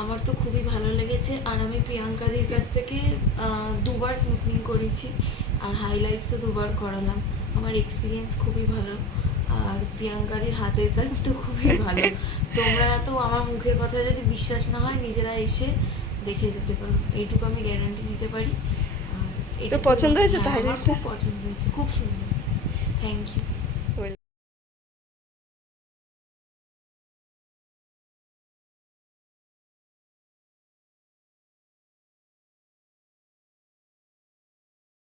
আমার তো খুবই ভালো লেগেছে, আর আমি প্রিয়াঙ্কাদির কাছ থেকে 2বার স্মুথনিং করেছি, আর হাইলাইটসও 2বার করালাম। আমার এক্সপিরিয়েন্স খুবই ভালো, আর প্রিয়াঙ্কাদির হাতের কাজ তো খুবই ভালো। তোমরা তো আমার মুখের কথা যদি বিশ্বাস না হয়, নিজেরা এসে দেখে যেতে পারো, এইটুকু আমি গ্যারান্টি দিতে পারি। আর তো পছন্দ হয়েছে তো আমার হাইলাইটটা? খুব পছন্দ হয়েছে, খুব সুন্দর। Thank you.